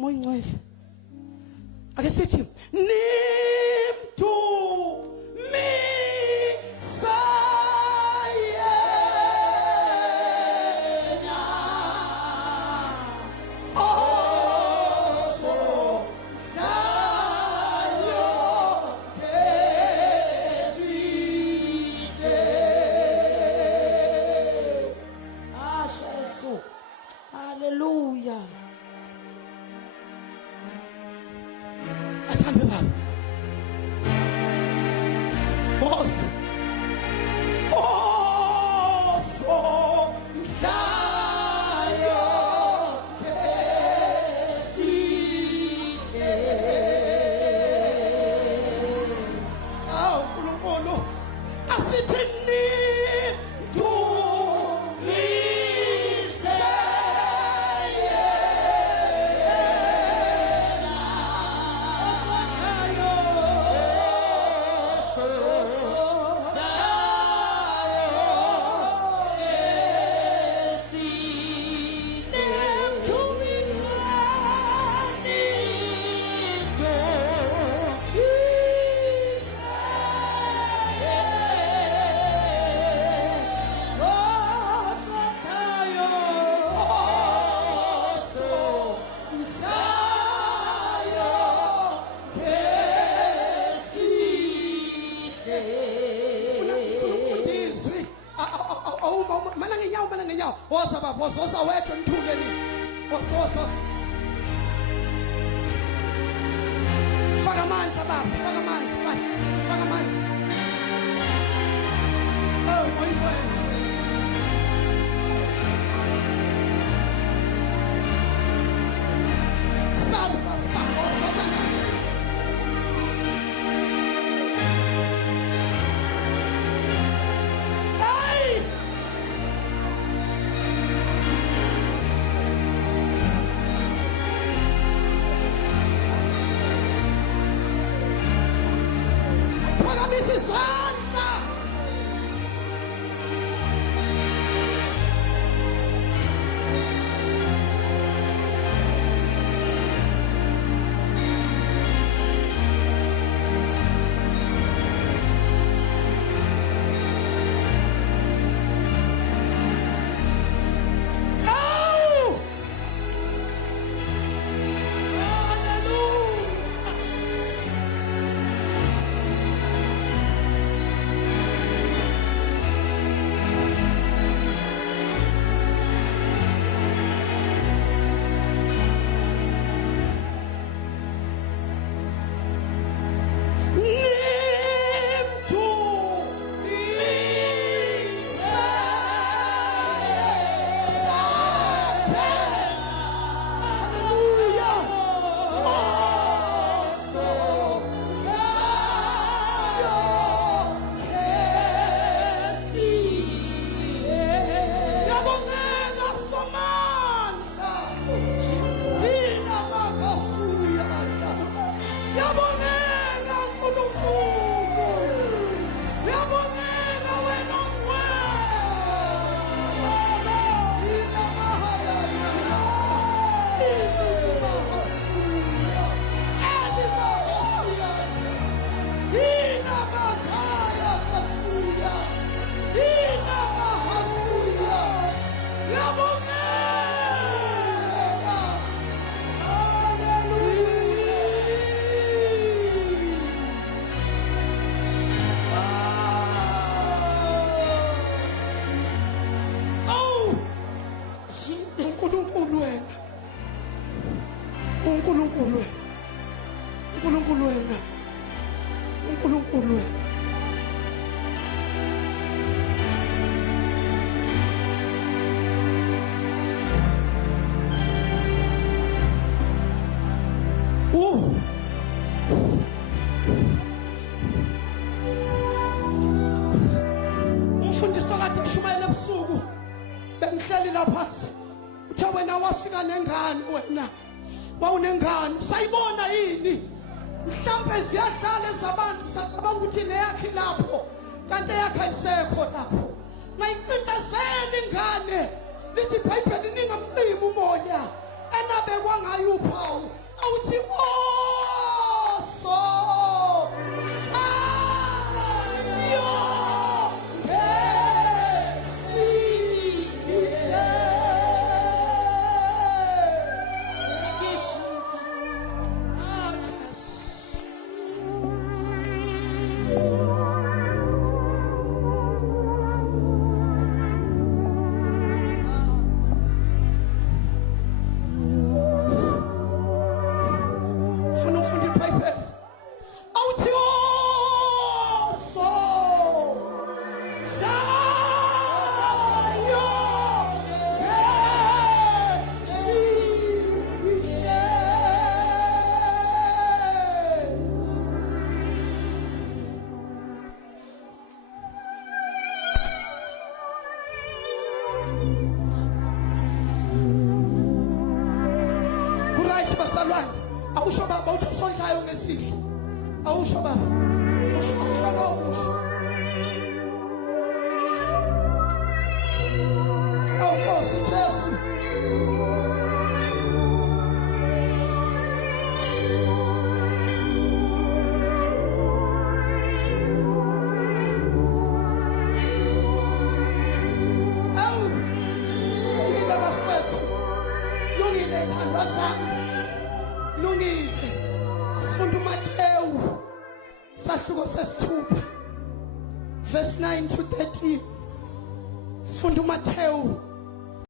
moya ngcwele ake sithi nimtu mi Hallelujah. Asambe baba. Boss. Oh, so mhlayo kesile. Aw uNkulunkulu asithini Wosa baba, wosa wethu nithungeni. Wosa. Faka amandla baba, faka amandla. Oh, my friend. Sabe baba, sabe, wosa na. uNkulunkulu wena umfundisi kade kushumayela ebusuku bengihleli lapha uthe wena wafika nengane wena wawunengane sayibona yini mhlambe ziyadlala ezabantu sacabanga ukuthi leyakhi lapho kanti eyakhe ayisekho lapho ngayiqindazela ingane lithi iBhayibheli ningamcimi umoya enabekwa ngayo uphawu awuthi oso awusho baba uthi usondlayo ngesidlo awusho baba awusho awusho awukosi Jesu awu lungile bafethu lungile thandwa zami lungile sifunda uMateyu sahluko sesithupha verse 9 to 13 sifunda uMateyu